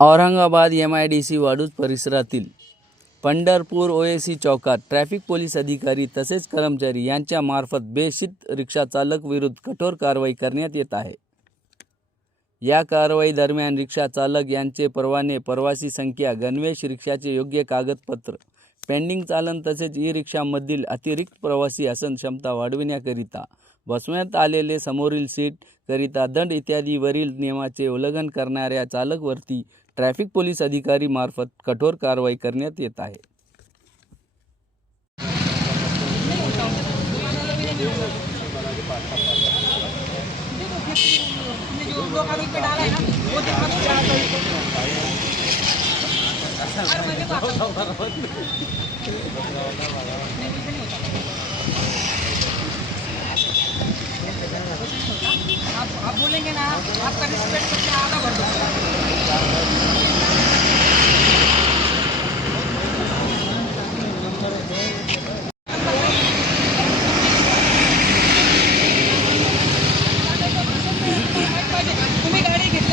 Aurangabad MIDC वाडूज परिसरातील Pandharpur OAC चौकात traffic police अधिकारी तसेच कर्मचारी यांच्या मार्फत बेशिस्त रिक्षा चालक विरुद्ध कठोर कारवाई करण्यात येत आहे। या कारवाई दरम्यान रिक्षा चालक यांचे परवाने, प्रवासी संख्या, गणवेश, रिक्षाचे योग्य कागदपत्र, पेंडिंग चालन तसेच ई-रिक्षामधील अतिरिक्त प्रवासी आसन क्षमता वाढविण्याकरिता बसवण्यात आलेले समोरील सीट करिता दंड इत्यादी वरील नियमाचे उल्लंघन करणाऱ्या चालकवरती ट्रॅफिक पोलीस अधिकारी मार्फत कठोर कारवाई करण्यात येत आहे। आप बोलेंगे ना, आपका रिस्पेक्ट करके आधा भर दो। तुम्ही गाडी घेतली